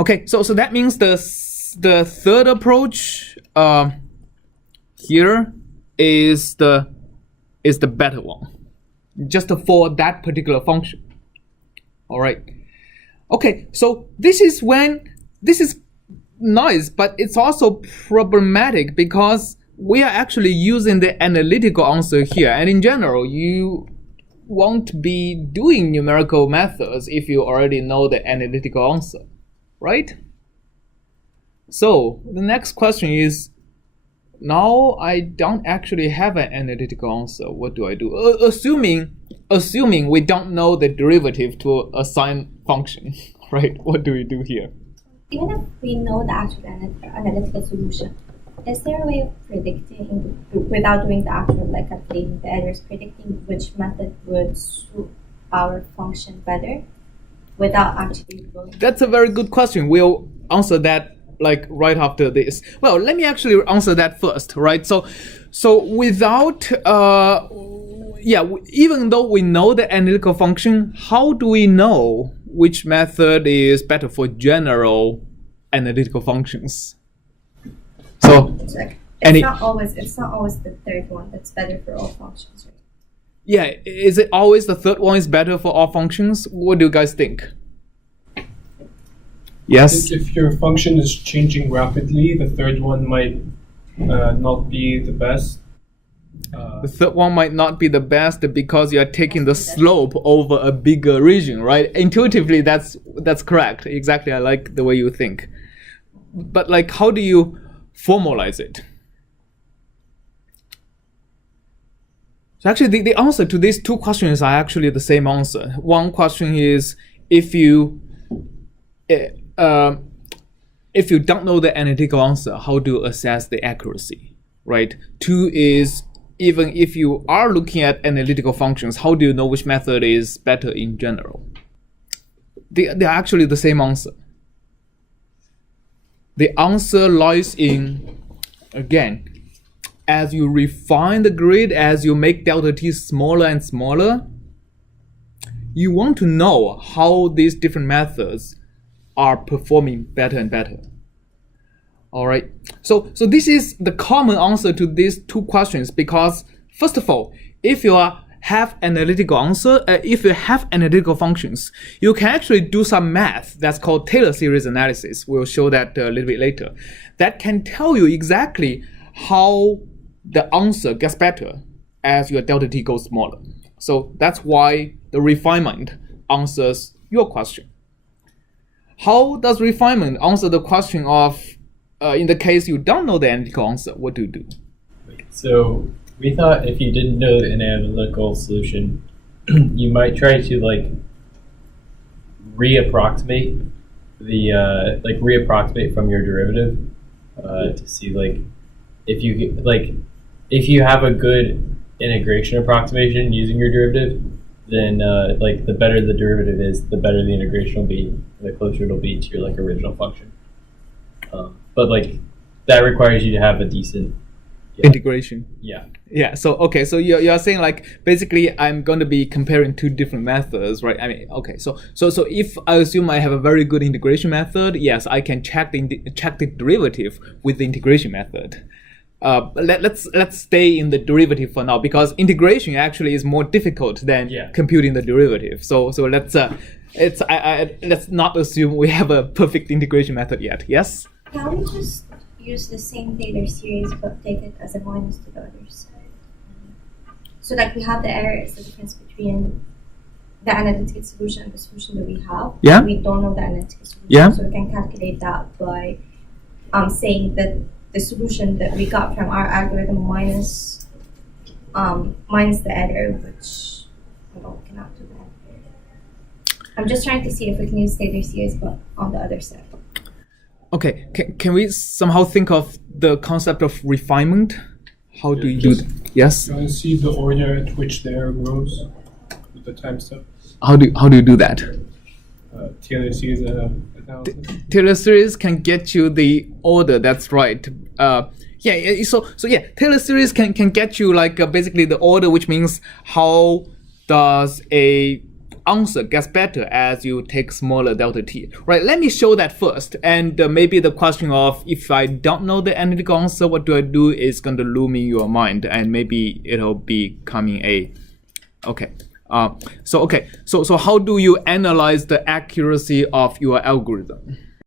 Okay, so that means the third approach here is the better one, just for that particular function. All right. Okay, so this is nice, but it's also problematic because we are actually using the analytical answer here, and in general, you won't be doing numerical methods if you already know the analytical answer, right? So the next question is, now I don't actually have an analytical answer. What do I do? Assuming we don't know the derivative to a sine function, right? What do we do here? Even if we know the actual analytical solution, is there a way of predicting, without doing the actual, like calculating the errors, predicting which method would suit our function better without actually going? That's a very good question. We'll answer that like right after this. Well, let me actually answer that first, right? So without, even though we know the analytical function, how do we know which method is better for general analytical functions? So it's not always the third one that's better for all functions, right? Yeah, is it always the third one is better for all functions? What do you guys think? Yes? If your function is changing rapidly, the third one might not be the best. The third one might not be the best because you are taking the slope over a bigger region, right? Intuitively, that's correct. Exactly, I like the way you think. But like, how do you formalize it? So actually, the answer to these two questions are actually the same answer. One question is if you don't know the analytical answer, how do you assess the accuracy, right? Two is, even if you are looking at analytical functions, how do you know which method is better in general? They're actually the same answer. The answer lies in, again, as you refine the grid, as you make delta t smaller and smaller, you want to know how these different methods are performing better and better. All right. So this is the common answer to these two questions because, first of all, if you have analytical answer, if you have analytical functions, you can actually do some math that's called Taylor series analysis. We'll show that a little bit later. That can tell you exactly how the answer gets better as your delta t goes smaller. So that's why the refinement answers your question. How does refinement answer the question of, in the case you don't know the analytical answer, what do you do? So we thought if you didn't know an analytical solution, you might try to reapproximate from your derivative to see if you have a good integration approximation using your derivative, then the better the derivative is, the better the integration will be, the closer it'll be to your original function. But that requires you to have a decent integration. Yeah. Yeah. So okay. So you're saying basically I'm going to be comparing two different methods, right? I mean, okay. So if I assume I have a very good integration method, yes, I can check the derivative with the integration method. Let's stay in the derivative for now because integration actually is more difficult than computing the derivative. So let's let's not assume we have a perfect integration method yet. Yes. Can we just use the same Taylor series but take it as a minus to the other side? So we have the error is the difference between the analytical solution and the solution that we have. Yeah. We don't know the analytical solution. Yeah. So we can calculate that by saying that the solution that we got from our algorithm minus the error, which we cannot do that. I'm just trying to see if we can use Taylor series but on the other side. Okay, can we somehow think of the concept of refinement? How do you do that? Yes? You want to see the order at which the error grows with the time step. How do you do that? Taylor series analysis. Taylor series can get you the order, that's right. Taylor series can get you basically the order, which means how does a answer gets better as you take smaller delta t. Right, let me show that first. And maybe the question of if I don't know the analytical answer, what do I do is going to loom in your mind, and maybe it'll be coming a, okay. So how do you analyze the accuracy of your algorithm?